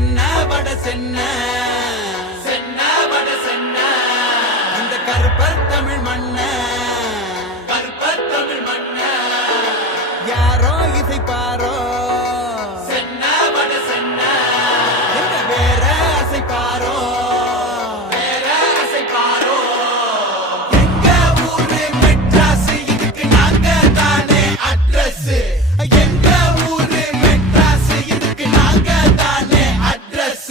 சென்ன வட சென்ன சென்ன வட சென்ன இந்த கருப்பர் தமிழ் மண்ண கருப்பர் தமிழ் மண்ண யாரோ இசைப்பாரோ சென்ன வட சென்ன இந்த வேற அசைப்பாரோ வேற அசைப்பாரோ எங்க ஊரு மெட்ராஸ் இதுக்கு நாங்க தானே அட்ரஸ் எங்க ஊரு மெட்ராஸ் இதுக்கு நாங்க தானே அட்ரஸ்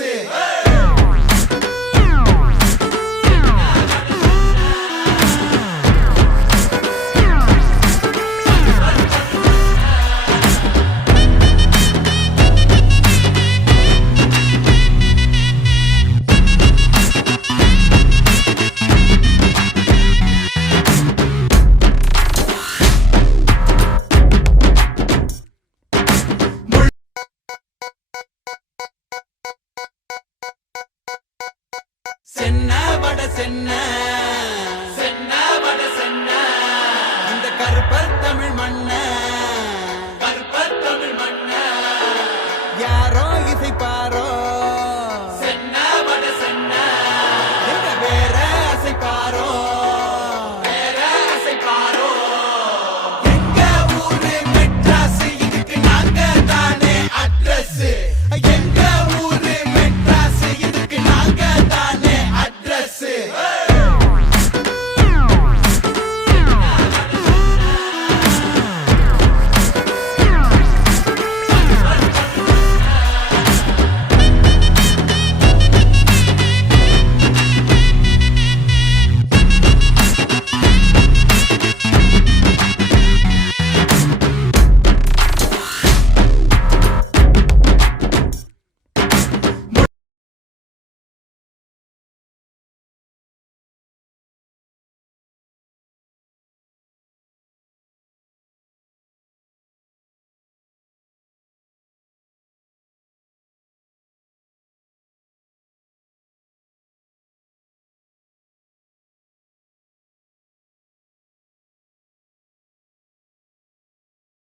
சென்ன வட சென்ன சென்ன வட சென்ன இந்த கருப்பர் தமிழ் மண்ண